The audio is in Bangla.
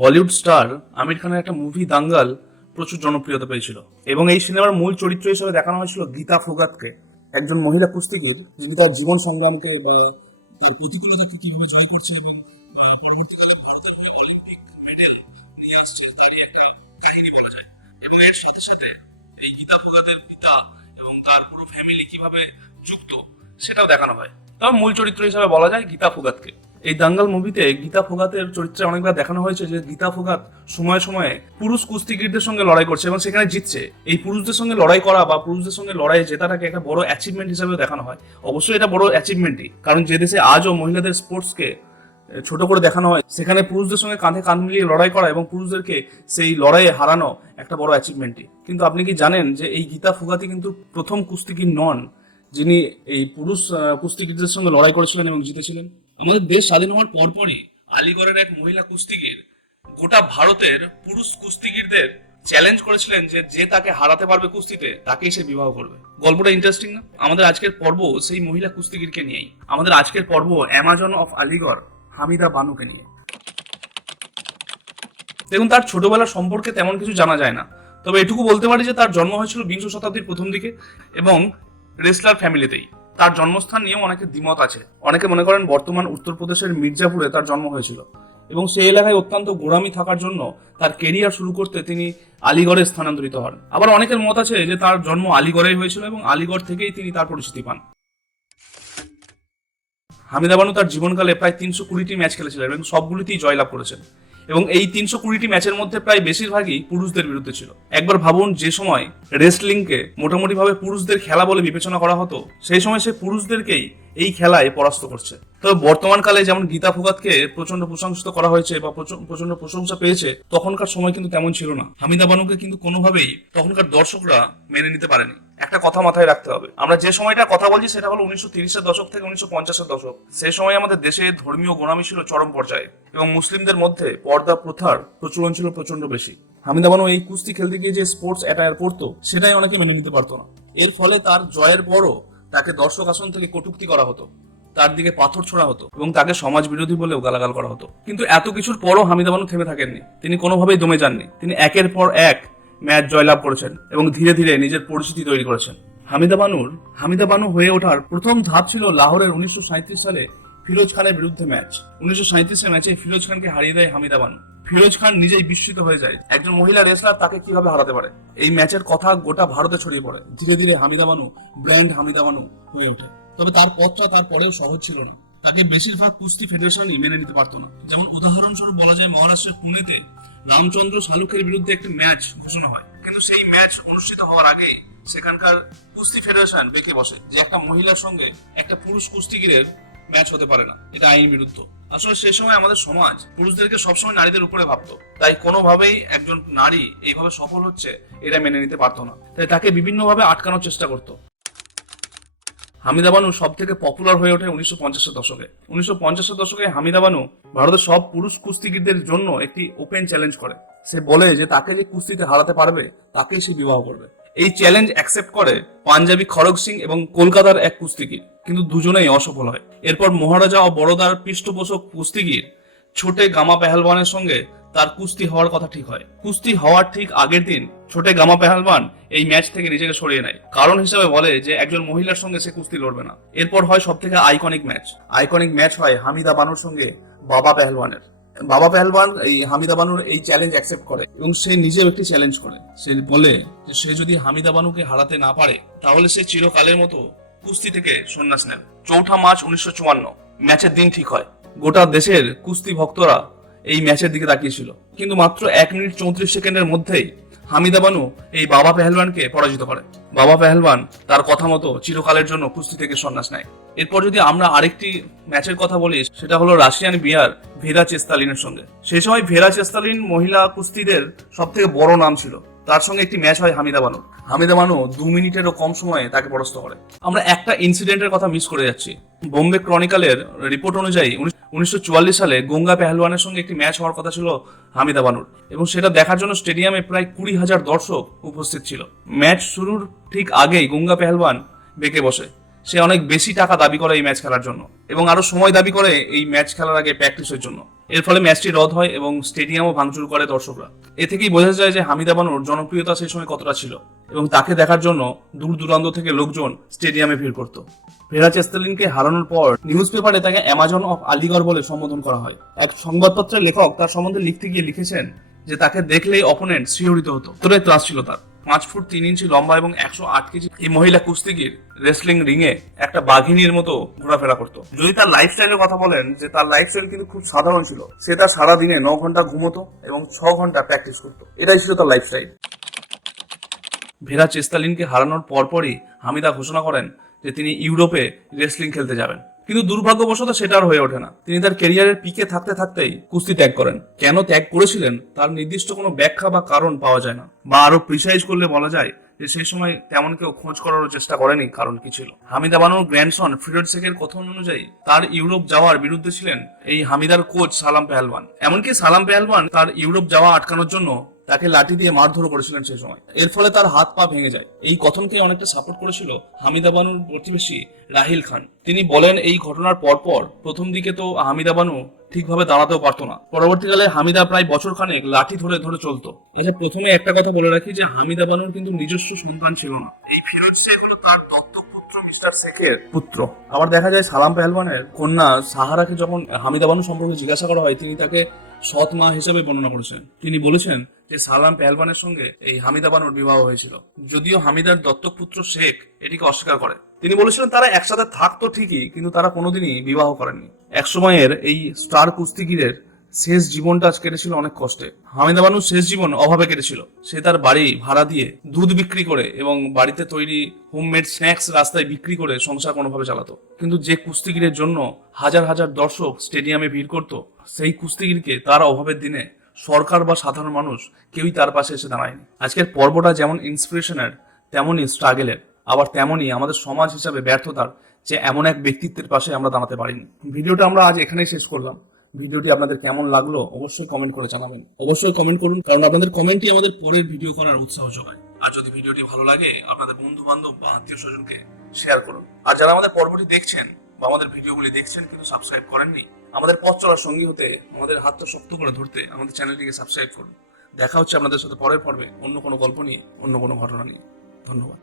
বলিউড স্টার আমির খানের একটা মুভি দাঙ্গাল প্রচুর জনপ্রিয়তা পেয়েছিল এবং এই সিনেমার মূল চরিত্র হিসেবে দেখানো হয়েছিল গীতা ফোগাতকে, একজন মহিলা কুস্তিগির যিনি তার জীবন সংগ্রামকে বা তার প্রতিকূলতাকে কিভাবে জয় করছে এবং পরবর্তীকালে ভারতের হয়ে অলিম্পিক মেডেল নিয়ে আসছে তারই একটা কাহিনী বলা যায়। এবং এর সাথে সাথে এই গীতা ফোগাতের পিতা এবং তার পুরো ফ্যামিলি কিভাবে যুক্ত সেটাও দেখানো হয়। তবে মূল চরিত্র হিসেবে বলা যায় গীতা ফোগাতকে। এই দাঙ্গাল মুভিতে গীতা ফোগাতের চরিত্রে অনেকবার দেখানো হয়েছে যে গীতা ফোগাত সময়ে সময়ে পুরুষ কুস্তিগিরদের সঙ্গে লড়াই করছে এবং সেখানে জিতছে। এই পুরুষদের সঙ্গে লড়াই করা বা পুরুষদের সঙ্গে লড়াই জেতাটাকে একটা বড় অ্যাচিভমেন্ট হিসেবে দেখানো হয়। অবশ্যই এটা বড় অ্যাচিভমেন্টই, কারণ যে দেশে আজও মহিলাদের স্পোর্টসকে ছোট করে দেখানো হয় সেখানে পুরুষদের সঙ্গে কাঁধে কাঁধ মিলিয়ে লড়াই করা এবং পুরুষদেরকে সেই লড়াইয়ে হারানো একটা বড় অ্যাচিভমেন্টই। কিন্তু আপনি কি জানেন যে এই গীতা ফোগাতই কিন্তু প্রথম কুস্তিগির নন যিনি এই পুরুষ কুস্তিগিরদের সঙ্গে লড়াই করেছিলেন এবং জিতেছিলেন। আমাদের দেশ স্বাধীন হওয়ার পরপরই আলিগড়ের এক মহিলা কুস্তিগির গোটা ভারতের পুরুষ কুস্তিগিরদের চ্যালেঞ্জ করেছিলেন যে যে তাকে হারাতে পারবে কুস্তিতে তাকেই সে বিবাহ করবে। গল্পটা ইন্টারেস্টিং না? আমাদের আজকের পর্ব সেই মহিলা কুস্তিগিরকে নিয়েই। আমাদের আজকের পর্ব অ্যামাজন অফ আলিগড় হামিদা বানুকে নিয়ে। দেখুন, তার ছোটবেলার সম্পর্কে তেমন কিছু জানা যায় না, তবে এটুকু বলতে পারি যে তার জন্ম হয়েছিল বিংশ শতাব্দীর প্রথম দিকে এবং রেসলার ফ্যামিলিতেই। তার জন্মস্থান নিয়েও অনেকের দ্বিমত আছে। অনেকে মনে করেন বর্তমান উত্তরপ্রদেশের মির্জাপুরে তার জন্ম হয়েছিল এবং সেই এলাকায় অত্যন্ত গোড়ামি থাকার জন্য তার কেরিয়ার শুরু করতে তিনি আলিগড়ে স্থানান্তরিত হন। আবার অনেকের মত আছে যে তার জন্ম আলিগড়েই হয়েছিল এবং আলিগড় থেকেই তিনি তার পরিচিতি পান। হামিদা বানু তার জীবনকালে প্রায় 320টি ম্যাচ খেলেছিলেন এবং সবগুলিতেই জয়লাভ করেছেন এবং এই 320টি ম্যাচের মধ্যে প্রায় বেশিরভাগই পুরুষদের বিরুদ্ধে ছিল। একবার ভাবুন, যে সময় রেসলিংকে মোটামুটি ভাবে পুরুষদের খেলা বলে বিবেচনা করা হতো সেই সময় সে পুরুষদেরকেই এই খেলায় পরাস্ত করছে। তবে বর্তমান কালে যেমন গীতা ফোগাতকে প্রচন্ড প্রশংসিত করা হয়েছে বা প্রচন্ড প্রশংসা পেয়েছে, তখনকার সময় কিন্তু তেমন ছিল না। হামিদা বানুকে কিন্তু কোনোভাবেই তখনকার দর্শকরা মেনে নিতে পারেনি। একটা কথা মাথায় রাখতে হবে, আমরা যে সময়টার কথা বলছি সেটা হলো 1930-এর দশক থেকে 1950-এর দশক। সেই সময় আমাদের দেশে ধর্মীয় গোঁড়ামি ছিল চরম পর্যায়ে এবং মুসলিমদের মধ্যে পর্দা প্রথার প্রচলন ছিল প্রচন্ড বেশি। হামিদা বানু এই কুস্তি খেলতে গিয়ে যে স্পোর্টস অ্যাটায়ার পরতো সেটাই অনেকে মেনে নিতে পারতো না। এর ফলে তার জয়ের পরও তাকে দর্শক আসন থেকে কটূক্তি করা হতো, তার দিকে পাথর ছোড়া হতো এবং তাকে সমাজ বিরোধী বলেও গালাগাল করা হতো। কিন্তু এত কিছুর পরও হামিদা বানু থেমে থাকেননি, তিনি কোনোভাবেই দমে যাননি। তিনি একের পর এক ম্যাচ জয়লাভ করেছেন এবং ধীরে ধীরে নিজের পরিচিতি তৈরি করেছেন। হামিদা বানু হয়ে ওঠার প্রথম ধাপ ছিল লাহোরের 1937 সালে ফিরোজ খানের বিরুদ্ধে ম্যাচ। 1937 ম্যাচে ফিরোজ খানকে হারিয়ে দেয় হামিদা বানু। ফিরোজ খান নিজেই বিস্মিত হয়ে যায় একজন মহিলা রেসলার তাকে কিভাবে হারাতে পারে। এই ম্যাচের কথা গোটা ভারতে ছড়িয়ে পড়ে। ধীরে ধীরে হামিদা বানু ব্র্যান্ড হামিদা বানু হয়ে ওঠে। তবে তার পথটা তারপরেও সহজ ছিল না। তাকে বেশিরভাগ কুস্তি ফেডারেশনই মেনে নিতে পারতো না। যেমন উদাহরণস্বরূপ বলা যায় মহারাষ্ট্রের পুনেতে রামচন্দ্র শালুকের বিরুদ্ধে একটা ম্যাচ ঘোষণা হয়, কিন্তু সেই ম্যাচ অনুষ্ঠিত হওয়ার আগে সেখানকার কুস্তি ফেডারেশন বেঁকে বসে যে একটা মহিলার সঙ্গে একটা পুরুষ কুস্তিগিরের ম্যাচ হতে পারে না, এটা আইন বিরুদ্ধ। আসলে সে সময় আমাদের সমাজ পুরুষদেরকে সবসময় নারীদের উপরে ভাবতো, তাই কোনোভাবেই একজন নারী এইভাবে সফল হচ্ছে এটা মেনে নিতে পারতো না, তাই তাকে বিভিন্নভাবে আটকানোর চেষ্টা করতো। হামিদা বানু সব থেকে পপুলার হয়ে ওঠে 1950-এর দশকে। 1950-এর দশকে হামিদা বানু ভারতের সব পুরুষ কুস্তিগিরদের জন্য একটি ওপেন চ্যালেঞ্জ করে। সে বলে যে তাকে যে কুস্তিতে হারাতে পারবে তাকেই সে বিবাহ করবে। এই চ্যালেঞ্জ অ্যাকসেপ্ট করে পাঞ্জাবি খড়গ সিং এবং কলকাতার এক কুস্তিগির, কিন্তু দুজনেই অসফল হয়। এরপর মহারাজা ও বড়োদার পৃষ্ঠপোষক কুস্তিগির ছোটে গামা পেহলওয়ানের সঙ্গে তার কুস্তি হওয়ার কথা ঠিক হয়। কুস্তি হওয়ার ঠিক আগের দিন ছোটে গামা পেহলওয়ান এই ম্যাচ থেকে নিজেকে সরিয়ে নেয়, কারণ হিসেবে বলে যে একজন মহিলার সঙ্গে সে কুস্তি লড়বে না। এরপর হয় সব থেকে আইকনিক ম্যাচ হয় হামিদা বানুর সঙ্গে বাবা পেহলওয়ানের। বাবা পেহলওয়ান এই হামিদা বানুর এই চ্যালেঞ্জ অ্যাকসেপ্ট করে এবং সে নিজেও একটি চ্যালেঞ্জ করে। সে বলে যে সে যদি হামিদা বানুকে হারাতে না পারে তাহলে সে চিরকালের মতো কুস্তি থেকে সন্ন্যাস নেন। 4 মার্চ 1954 ম্যাচের দিন ঠিক হয়। গোটা দেশের কুস্তি ভক্তরা এই ম্যাচের দিকে তাকিয়েছিল, কিন্তু মাত্র 1 মিনিট 34 সেকেন্ডের মধ্যেই হামিদা বানু এই বাবা পেহলওয়ানকে পরাজিত করে। বাবা পেহলওয়ান তার কথা মতো চিরকালের জন্য কুস্তি থেকে সন্ন্যাস নেয়। এরপর যদি আমরা আরেকটি ম্যাচের কথা বলি, সেটা হলো রাশিয়ান বিয়ার ভেরা চেস্তালিনের সঙ্গে। সেই সময় ভেরা চেস্তালিন মহিলা কুস্তিদের সব থেকে বড় নাম ছিল। তার সঙ্গে একটি ম্যাচ হয় হামিদা বানু 2 মিনিটেরও কম সময়ে তাকে পরাস্ত করে। আমরা একটা ইনসিডেন্টের কথা মিস করে যাচ্ছি। বোম্বে ক্রনিকালের রিপোর্ট অনুযায়ী 1944 সালে গঙ্গা পেহলওয়ানের সঙ্গে একটি ম্যাচ হওয়ার কথা ছিল হামিদা বানুর এবং সেটা দেখার জন্য স্টেডিয়ামে প্রায় 20,000 দর্শক উপস্থিত ছিল। ম্যাচ শুরুর ঠিক আগেই গঙ্গা পেহলওয়ান বেঁকে বসে সে অনেক বেশি টাকা দাবি করে এই ম্যাচ খেলার জন্য এবং আরো সময় দাবি করে এই ম্যাচ খেলার আগে প্র্যাকটিসের জন্য। এর ফলে ম্যাচটি রদ হয় এবং স্টেডিয়ামও ভাঙচুর করে দর্শকরা। এ থেকেই বোঝা যায় যে হামিদা বানুর জনপ্রিয়তা সেই সময় কতটা ছিল এবং তাকে দেখার জন্য দূর দূরান্ত থেকে লোকজন স্টেডিয়ামে ভিড় করত। ভেরা চেস্তালিনকে হারানোর পর নিউজ পেপারে তাকে অ্যামাজন অফ আলিগড় বলে সম্বোধন করা হয়। এক সংবাদপত্রের লেখক তার সম্বন্ধে লিখতে গিয়ে লিখেছেন যে তাকে দেখলেই অপোনেন্ট শিহরিত হতো, তোরে ত্রাস ছিল তার। 5 ফুট 3 ইঞ্চি লম্বা এবং 108 কেজি এই মহিলা কুস্তিগির রেসলিং রিংয়ে একটা বাঘিনীর মতো ঘোরাফেরা করতো। যদি তার লাইফস্টাইলের কথা বলেন, যে তার লাইফস্টাইল কিন্তু খুব সাধারণ ছিল। সে তার সারাদিনে 9 ঘন্টা ঘুমোতো এবং 6 ঘন্টা প্র্যাকটিস করতো। এটাই ছিল তার লাইফস্টাইল। ভেরা চেস্তালিনকে হারানোর পরপরই হামিদা ঘোষণা করেন যে তিনি ইউরোপে রেসলিং খেলতে যাবেন, কিন্তু দুর্ভাগ্যবশত সেটা আর হয়ে ওঠে না। তিনি তার ক্যারিয়ারের পিকে থাকতে থাকতেই কুস্তি ত্যাগ করেন। কেন ত্যাগ করেছিলেন তার নির্দিষ্ট কোনো ব্যাখ্যা বা কারণ পাওয়া যায় না, বা আরো প্রিসাইজ করলে বলা যায় যে সেই সময় তেমন কেউ খোঁজ করারও চেষ্টা করেনি কারণ কি ছিল। হামিদা বানুর গ্র্যান্ডসন ফিরোজ শেখের কথন অনুযায়ী তার ইউরোপ যাওয়ার বিরুদ্ধে ছিলেন এই হামিদার কোচ সালাম পেহলওয়ান। এমনকি সালাম পেহলওয়ান তার ইউরোপ যাওয়া আটকানোর জন্য তাকে লাঠি দিয়ে মারধর করেছিলেন সেই সময়। এর ফলে তার হাত পা ভেঙে যায়। এই কথনকে অনেকটা সাপোর্ট করেছিল হামিদা বানুর প্রতিবেশী রাহিল খান। তিনি বলেন এই ঘটনার পরপর প্রথম দিকে তো হামিদা বানু ঠিকভাবে দাঁড়াতেও পারতো না। পরবর্তীকালে হামিদা প্রায় বছর খানেক লাঠি ধরে ধরে চলতো। এটা প্রথমে একটা কথা বলে রাখি যে হামিদা বানুর কিন্তু নিজস্ব সন্তান ছিল না। এই ফিরোজ শেখ হলো তার দত্তক পুত্র মিস্টার শেখের পুত্র। আবার দেখা যায় সালাম পেহলওয়ানের কন্যা সাহারাকে যখন হামিদা বানু সম্পর্কে জিজ্ঞাসা করা হয়, তিনি তাকে সৎ মা হিসেবে বর্ণনা করেছেন। তিনি বলেছেন যে সালাম পেহলওয়ানের সঙ্গে এই হামিদা বানুর বিবাহ হয়েছিল, যদিও হামিদার দত্তক পুত্র শেখ এটিকে অস্বীকার করে। তিনি বলেছিলেন তারা একসাথে থাকতো ঠিকই, কিন্তু তারা কোনোদিনই বিবাহ করেননি। এক সময়ের এই স্টার কুস্তিগিরের শেষ জীবনটা কেটেছিল অনেক কষ্টে। হামিদা বানুর শেষ জীবন অভাবে কেটেছিল। সে তার বাড়ি ভাড়া দিয়ে দুধ বিক্রি করে এবং বাড়িতে তৈরি হোমমেড স্ন্যাক্স রাস্তায় বিক্রি করে সংসার কোনোভাবে চালাতো। কিন্তু যে কুস্তিগিরের জন্য হাজার হাজার দর্শক স্টেডিয়ামে ভিড় করত, সেই কুস্তিগিরকে তার অভাবের দিনে সরকার বা সাধারণ মানুষ কেউই তার পাশে এসে দাঁড়ায়নি। আজকের পর্বটা যেমন ইন্সপিরেশনের, তেমনই স্ট্রাগেলের, আবার তেমনই আমাদের সমাজ হিসাবে ব্যর্থতার, যে এমন এক ব্যক্তিত্বের পাশে আমরা দাঁড়াতে পারিনি। ভিডিওটা আমরা আজ এখানেই শেষ করলাম। ভিডিওটি আপনাদের কেমন লাগলো অবশ্যই কমেন্ট করে জানাবেন। অবশ্যই কমেন্ট করুন, কারণ আপনাদের কমেন্টই আমাদের পরের ভিডিও করার উৎসাহ যোগায়। আর যদি ভিডিওটি ভালো লাগে, আপনাদের বন্ধু বান্ধব বা আত্মীয় স্বজনকে শেয়ার করুন। আর যারা আমাদের পর্বটি দেখছেন বা আমাদের ভিডিওগুলি দেখছেন কিন্তু সাবস্ক্রাইব করেননি, আমাদের পথ চলার সঙ্গী হতে, আমাদের হাতটা শক্ত করে ধরতে আমাদের চ্যানেলটিকে সাবস্ক্রাইব করুন। দেখা হচ্ছে আপনাদের সাথে পরের পর্বে অন্য কোনো গল্প নিয়ে, অন্য কোনো ঘটনা নিয়ে। ধন্যবাদ।